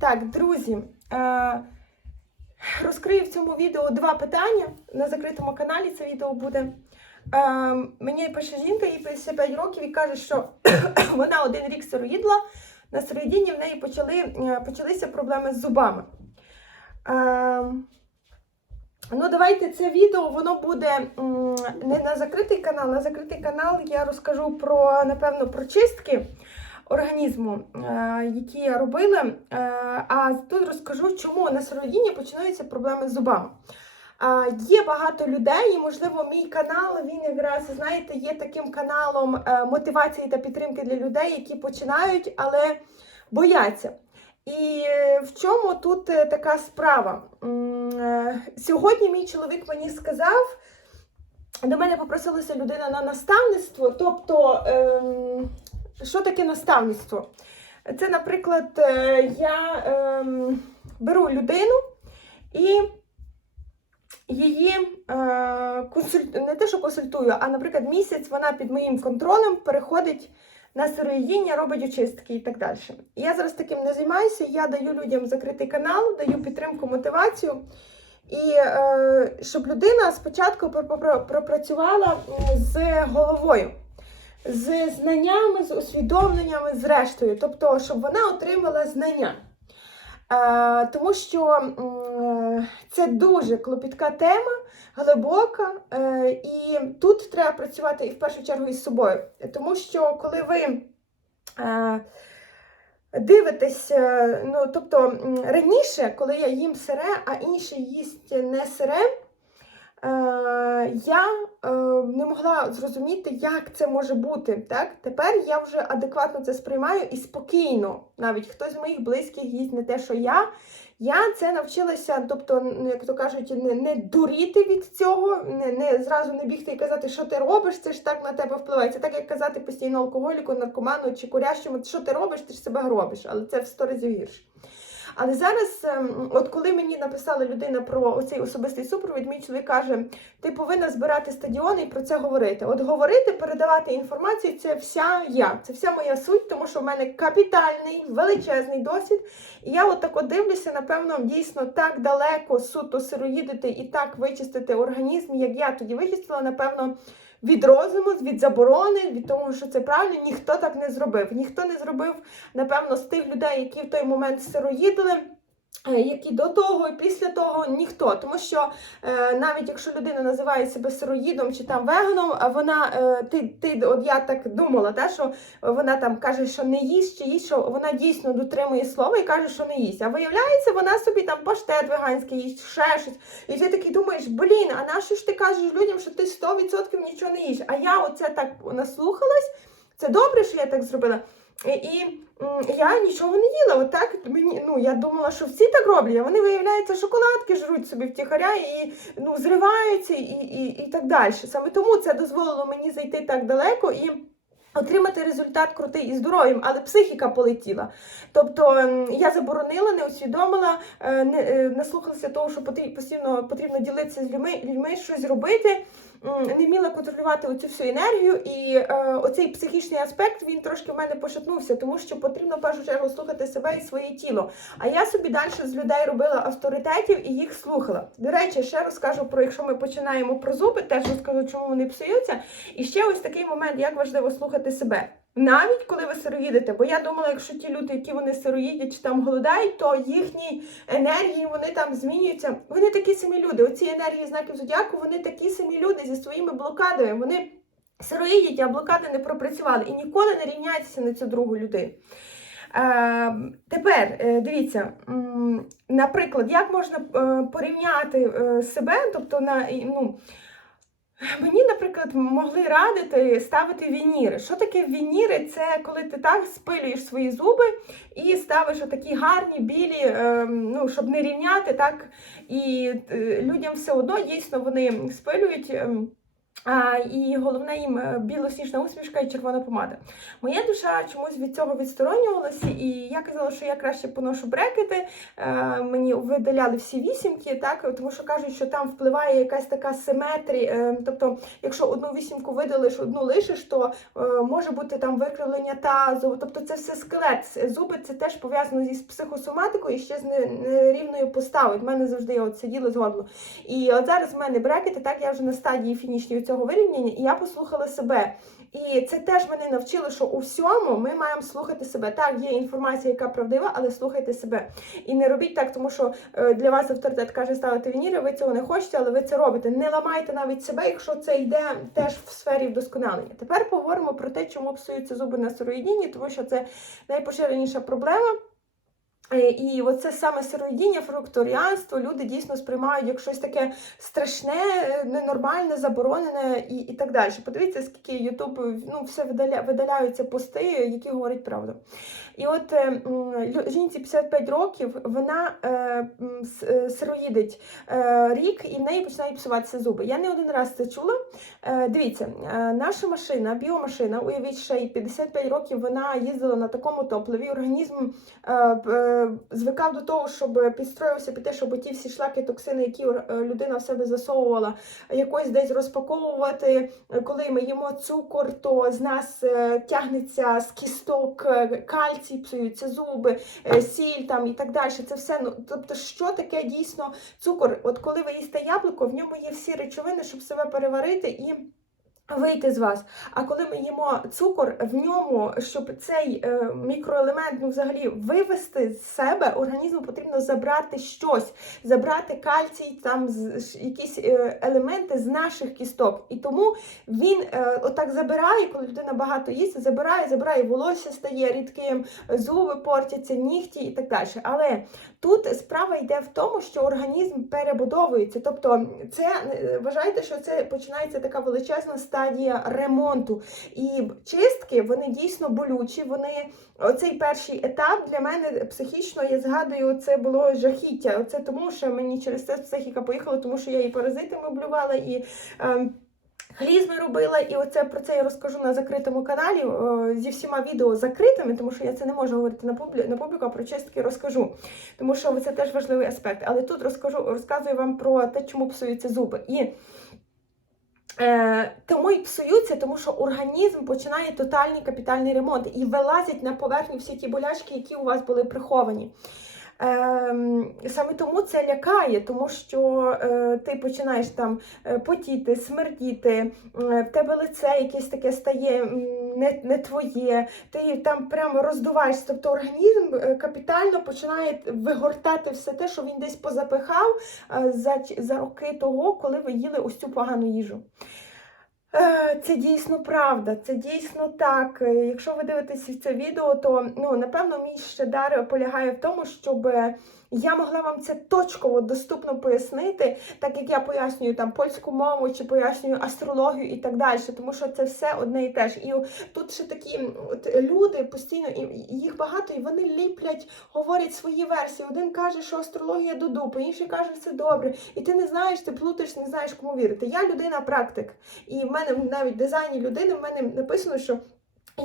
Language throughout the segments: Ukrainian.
Так, друзі, е, розкрию в цьому відео два питання. На закритому каналі це відео буде. Е, мені пише жінка, їй 55 років і каже, що вона один рік сироїдла. На сироїдінні в неї почали, е, почалися проблеми з зубами. Ну, давайте це відео, воно буде не на закритий канал. На закритий канал я розкажу про, напевно, про чистки організму, е, які я робила. Е, А тут розкажу, чому на сироїдінні починаються проблеми з зубами. А, Є багато людей, і можливо, мій канал він якраз знаєте є таким каналом е, мотивації та підтримки для людей, які починають, але бояться. І е, в чому тут е, така справа? Е, Сьогодні мій чоловік мені сказав, до мене попросилася людина на наставництво. Тобто, ем, що таке наставництво? Це, наприклад, е, я ем, беру людину і її е, консуль... не те, що консультую, а, наприклад, місяць вона під моїм контролем переходить на сироїдіння, робить очистки і так далі. Я зараз таким не займаюся. Я даю людям закритий канал, даю підтримку, мотивацію. І е, щоб людина спочатку пр- пр- пропрацювала з головою, з знаннями, з усвідомленнями, з рештою, тобто, щоб вона отримала знання. Е, тому що м, це дуже клопітка тема, глибока, е, і тут треба працювати і в першу чергу із собою. Тому що коли ви е, дивитесь, е, ну тобто раніше, коли я їм сире, а інший їсть не сире, е, я е, не могла зрозуміти, як це може бути. Так? Тепер я вже адекватно це сприймаю і спокійно. Навіть хтось з моїх близьких їсть не те, що я. Я це навчилася, тобто, ну, як то кажуть, не, не дуріти від цього, не, не зразу не бігти і казати, що ти робиш, це ж так на тебе впливає. Це так, як казати постійно алкоголіку, наркоману чи курящому, що ти робиш, ти ж себе гробиш, але це в сто разів гірше. Але зараз, ем, от коли мені написала людина про оцей особистий супровід, мій чоловік каже: ти повинна збирати стадіони і про це говорити. От говорити, передавати інформацію це вся я, це вся моя суть, тому що в мене капітальний, величезний досвід. І я от так от дивлюся, напевно, дійсно так далеко суто сироїдити і так вичистити організм, як я тоді вичистила, напевно. Від розуму, від заборони, від того, що це правильно, ніхто так не зробив. Ніхто не зробив, напевно, з тих людей, які в той момент сироїдили, які до того і після того ніхто. Тому що е, навіть якщо людина називає себе сироїдом чи там веганом, вона е, ти, ти, от я так думала, та, що вона там каже, що не їсть, чи їсть, що вона дійсно дотримує слова і каже, що не їсть. А виявляється, вона собі там паштет веганський їсть, ще щось. І ти такий думаєш, блін, а на що ж ти кажеш людям, що ти 100% нічого не їш? А я оце так наслухалась. Це добре, що я так зробила. І, я нічого не їла. Отак мені ну я думала, що всі так роблять. Вони виявляється, шоколадки жруть собі втіхаря і ну зриваються, і, і, і так далі. Саме тому це дозволило мені зайти так далеко і. Отримати результат крутий і здоров'ям, але психіка полетіла. Тобто я заборонила, не усвідомила, е, не е, наслухалася того, що потрібно потрібно ділитися з людьми, людьми щось робити. Не вміла контролювати оцю всю енергію, і е, оцей психічний аспект він трошки в мене пошатнувся, тому що потрібно в першу чергу слухати себе і своє тіло. А я собі далі з людей робила авторитетів і їх слухала. До речі, ще розкажу про, якщо ми починаємо про зуби, теж розкажу, чому вони псуються. І ще ось такий момент, як важливо слухати себе. Навіть коли ви сироїдите, бо я думала, якщо ті люди, які вони сироїдять чи там голодають, то їхні енергії вони там змінюються. Вони такі самі люди. Оці енергії знаків зодіаку, вони такі самі люди зі своїми блокадами. Вони сироїдять, а блокади не пропрацювали і ніколи не рівняйтеся на цю другу людину. Е, тепер е, дивіться, наприклад, як можна е, порівняти е, себе, тобто на ну. Мені, наприклад, могли радити ставити вініри. Що таке вініри? Це коли ти так спилюєш свої зуби і ставиш такі гарні, білі, е, ну, щоб не рівняти, так. І е, людям все одно дійсно вони спилюють. А, і головне їм е, білосніжна усмішка і червона помада. Моя душа чомусь від цього відсторонювалася, і я казала, що я краще поношу брекети. Е, мені видаляли всі вісімки, так тому що кажуть, що там впливає якась така симетрія. Е, тобто, якщо одну вісімку видалиш, одну лишиш, то може бути там викривлення тазу. Тобто, це все скелет. Зуби це теж пов'язано зі психосоматикою і ще з не- нерівною поставою. В мене завжди я от сиділа з. І от зараз в мене брекети, так я вже на стадії фінішній цього вирівняння, і я послухала себе. І це теж мене навчило, що у всьому ми маємо слухати себе. Так, є інформація, яка правдива, але слухайте себе. І не робіть так, тому що е, для вас авторитет каже ставити вініри, ви цього не хочете, але ви це робите. Не ламайте навіть себе, якщо це йде теж в сфері вдосконалення. Тепер поговоримо про те, чому псуються зуби на сироїдінні, тому що це найпоширеніша проблема. Е, І оце саме сироїдіння, фрукторіанство люди дійсно сприймають як щось таке страшне, ненормальне, заборонене і, і так далі. Подивіться, скільки Ютуб ну, все видаля, видаляються пости, які говорять правду. І от е, жінці 55 років, вона е, е, сироїдить рік і в неї починають псуватися зуби. Я не один раз це чула. Дивіться, наша машина, біомашина, уявіть, ще й 55 років вона їздила на такому топливі, організм звикав до того, щоб підстроївся під те, щоб ті всі шлаки, токсини, які людина в себе засовувала, якось десь розпаковувати. Коли ми їмо цукор, то з нас тягнеться з кісток е, кальцій, псуються зуби, е, сіль там і так далі. Це все. Ну тобто, що таке дійсно цукор? От коли ви їсте яблуко, в ньому є всі речовини, щоб себе переварити і. Вийти з вас. А коли ми їмо цукор, в ньому, щоб цей е, мікроелемент ну, взагалі вивести з себе, організму потрібно забрати щось, забрати кальцій, там з- якісь е, елементи з наших кісток. І тому він е, отак забирає, коли людина багато їсть, забирає, забирає, волосся стає рідким, зуби портяться, нігті і так далі. Але тут справа йде в тому, що організм перебудовується. Тобто, це е, вважайте, що це починається така величезна стадія ремонту. І чистки вони дійсно болючі. Вони оцей перший етап для мене психічно, я згадую, це було жахіття. Це тому, що мені через це психіка поїхала, тому що я і паразитами облювала, і. ем, Глізми робила, і оце про це я розкажу на закритому каналі е, зі всіма відео закритими, тому що я це не можу говорити на публі, на публіку, а про чистки розкажу, тому що це теж важливий аспект. Але тут розкажу, розказую вам про те, чому псуються зуби. І Е, тому і псуються, тому що організм починає тотальний капітальний ремонт і вилазять на поверхню всі ті болячки, які у вас були приховані. Ем, саме тому це лякає, тому що е, ти починаєш там е, потіти, смердіти, е, в тебе лице якесь таке стає не, не твоє, ти там прямо роздуваєшся. Тобто організм капітально починає вигортати все те, що він десь позапихав за, за роки того, коли ви їли ось цю погану їжу. Е, Це дійсно правда, це дійсно так. Е, Якщо ви дивитесь це відео, то ну напевно мій ще дар полягає в тому, щоб я могла вам це точково доступно пояснити, так як я пояснюю там польську мову чи пояснюю астрологію і так далі, тому що це все одне і те ж. І тут ще такі от, люди постійно і їх багато, і вони ліплять, говорять свої версії. Один каже, що астрологія до дупи, інший каже, все добре. І ти не знаєш, ти плутаєш, не знаєш, кому вірити. Я людина практик. І в мене навіть в дизайні людини в мене написано, що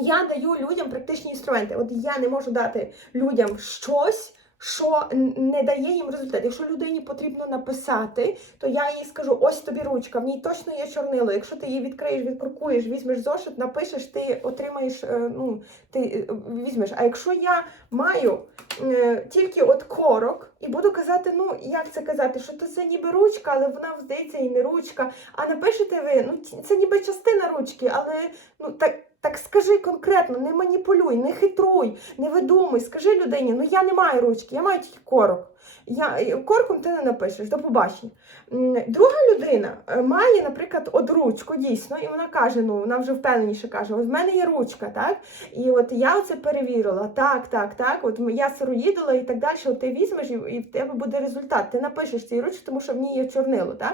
я даю людям практичні інструменти. От я не можу дати людям щось. Що не дає їм результат. Якщо людині потрібно написати, то я їй скажу: ось тобі ручка, в ній точно є чорнило. Якщо ти її відкриєш, відкуркуєш, візьмеш зошит, напишеш, ти отримаєш, е, ну ти е, візьмеш. А якщо я маю е, тільки от корок і буду казати, ну як це казати, що то це ніби ручка, але вона здається і не ручка. А напишете ви, ну це ніби частина ручки, але ну так. Так скажи конкретно, не маніпулюй, не хитруй, не видумуй. Скажи людині, ну я не маю ручки, я маю тільки корок. Я, е, корком ти не напишеш, до побачення. Друга людина е, має, наприклад, от ручку дійсно, і вона каже: ну вона вже впевненіше каже: от в мене є ручка, так? І от я це перевірила. Так, так, так. От я сироїдила і так далі. От ти візьмеш, і, і в тебе буде результат. Ти напишеш цій ручці, тому що в ній є чорнило, так?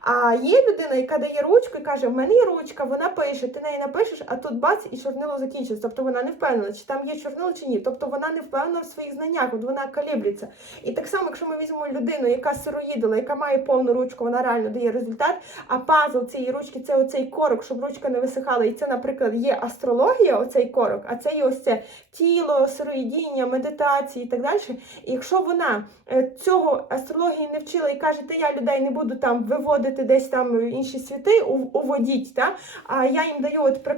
А є людина, яка дає ручку і каже: в мене є ручка, вона пише, ти неї напишеш, а тут бац, і чорнило закінчиться. Тобто вона не впевнена, чи там є чорнило, чи ні. Тобто вона не впевнена в своїх знаннях, от вона калібриться. І так само, якщо ми візьмемо людину, яка сироїдила, яка має повну ручку, вона реально дає результат. А пазл цієї ручки це оцей корок, щоб ручка не висихала. І це, наприклад, є астрологія, оцей корок, а це є ось це тіло, сироїдіння, медитації і так далі. І якщо вона е, цього астрології не вчила і каже, та я людей не буду там виводити десь там інші світи, уводіть, та? а я їм даю, от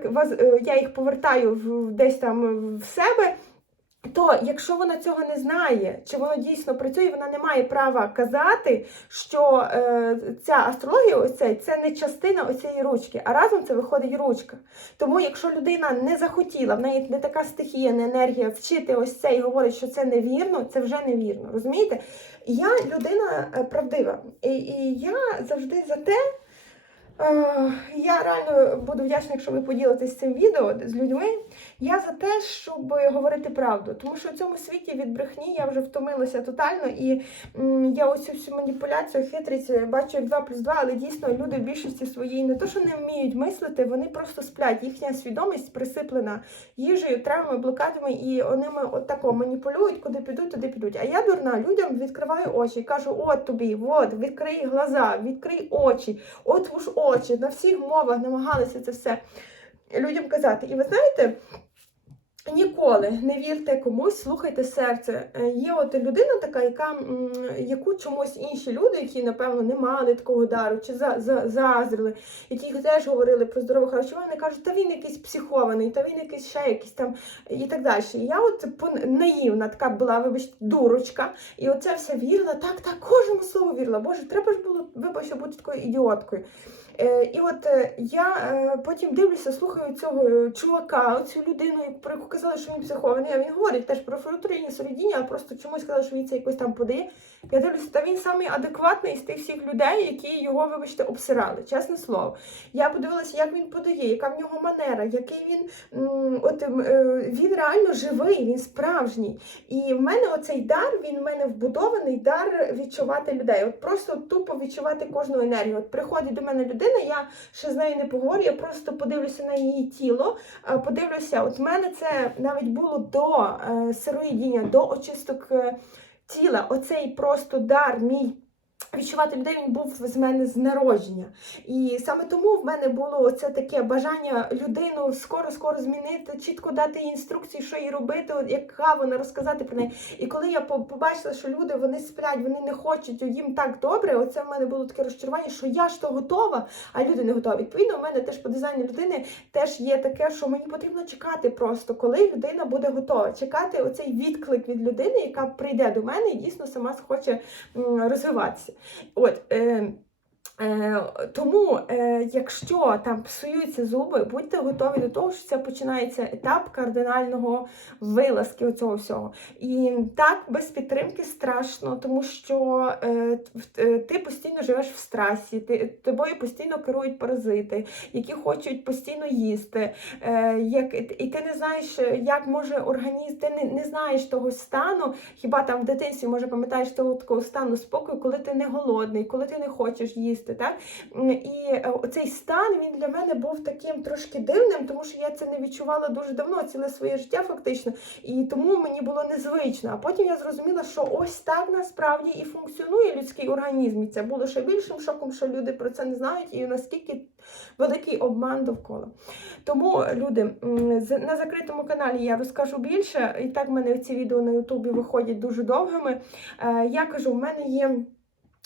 е, я їх повертаю в, десь там в себе. То, якщо вона цього не знає, чи воно дійсно працює, вона не має права казати, що е, ця астрологія, ось це не частина оцієї ручки, а разом це виходить ручка. Тому, якщо людина не захотіла, в неї не така стихія, не енергія вчити ось це і говорить, що це невірно, це вже невірно. Розумієте? Я людина е, правдива, і, і я завжди за те. Е, я реально буду вдячна, якщо ви поділитесь цим відео з людьми. Я за те, щоб говорити правду, тому що в цьому світі від брехні я вже втомилася тотально, і я оцю всю маніпуляцію, хитрість бачу як 2 плюс 2, але дійсно люди в більшості своїй не то, що не вміють мислити, вони просто сплять. Їхня свідомість присиплена їжею, травмами, блокадами, і вони от тако маніпулюють, куди підуть, туди підуть. А я дурна, людям відкриваю очі кажу: от тобі, от, відкрий глаза, відкрий очі, от уж очі. На всіх мовах намагалися це все людям казати. І ви знаєте. Ніколи не вірте комусь, слухайте серце. Е, Є от людина така, яка, яку чомусь інші люди, які, напевно, не мали такого дару, чи за, за, заздрили, які теж говорили про здорове вони кажуть, та він якийсь психований, та він якийсь ще якийсь там і так далі. І я от наївна така була, вибачте, дурочка, і оце все вірила, так, так, кожному слову вірила. Боже, треба ж було, вибачте, бути такою ідіоткою. Е, і от е, я е, потім дивлюся, слухаю цього чувака, цю людину, про яку казали, що він психований, а він говорить теж про фронтуріння, солідіння, а просто чомусь сказали, що він це якось там подає. Я дивлюся, та він самий адекватний з тих всіх людей, які його, вибачте, обсирали, чесне слово. Я подивилася, як він подає, яка в нього манера, який він от він реально живий, він справжній. І в мене оцей дар, він в мене вбудований дар відчувати людей. От просто тупо відчувати кожну енергію. От приходить до мене людина, я ще з нею не поговорю, я просто подивлюся на її тіло, е, подивлюся, от в мене це навіть було до е, сироїдіння, до очисток е, тіла. Оцей просто дар мій. Відчувати людей він був з мене з народження. І саме тому в мене було це таке бажання людину скоро-скоро змінити, чітко дати їй інструкції, що їй робити, яка вона розказати про неї. І коли я побачила, що люди вони сплять, вони не хочуть, їм так добре, оце в мене було таке розчарування, що я ж то готова, а люди не готові. Відповідно, у мене теж по дизайну людини теж є таке, що мені потрібно чекати просто, коли людина буде готова. Чекати оцей відклик від людини, яка прийде до мене і дійсно сама схоче розвиватися. От, е, Е, тому, е, якщо там псуються зуби, будьте готові до того, що це починається етап кардинального вилазки цього всього. І так, без підтримки страшно, тому що е, е, ти постійно живеш в стресі, ти, тобою постійно керують паразити, які хочуть постійно їсти. Е, як, і ти не знаєш, як може організм, ти не, не знаєш того стану, хіба там в дитинстві, може, пам'ятаєш того такого стану спокою, коли ти не голодний, коли ти не хочеш їсти. Так? І е, оцей стан він для мене був таким трошки дивним, тому що я це не відчувала дуже давно, ціле своє життя фактично. І тому мені було незвично. А потім я зрозуміла, що ось так насправді і функціонує людський організм. І це було ще більшим шоком, що люди про це не знають, і наскільки великий обман довкола. Тому, люди, на закритому каналі я розкажу більше. І так в мене ці відео на Ютубі виходять дуже довгими. Е, Я кажу, в мене є.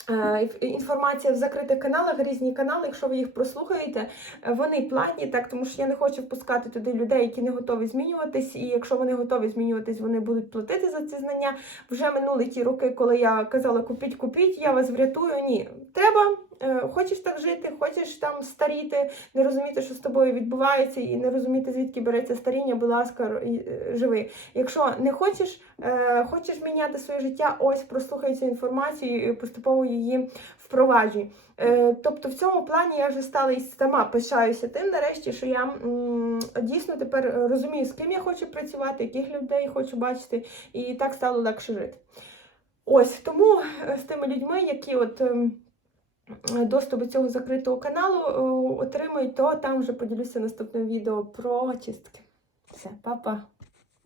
Е, інф- Інформація в закритих каналах, різні канали, якщо ви їх прослухаєте, е, вони платні, так тому що я не хочу впускати туди людей, які не готові змінюватись. І якщо вони готові змінюватись, вони будуть платити за ці знання. Вже минули ті роки, коли я казала купіть, купіть, я вас врятую. Ні, треба. Е, Хочеш так жити, хочеш там старіти, не розуміти, що з тобою відбувається, і не розуміти, звідки береться старіння, будь ласка, е, живи. Якщо не хочеш, е, хочеш міняти своє життя, ось прослухай цю інформацію і поступово її впроваджуй. Тобто в цьому плані я вже стала і сама пишаюся тим, нарешті, що я дійсно тепер розумію, з ким я хочу працювати, яких людей хочу бачити, і так стало легше жити. Ось тому з тими людьми, які от. Доступ до цього закритого каналу е, отримують, то там вже поділюся наступним відео про чистки. Все, па-па!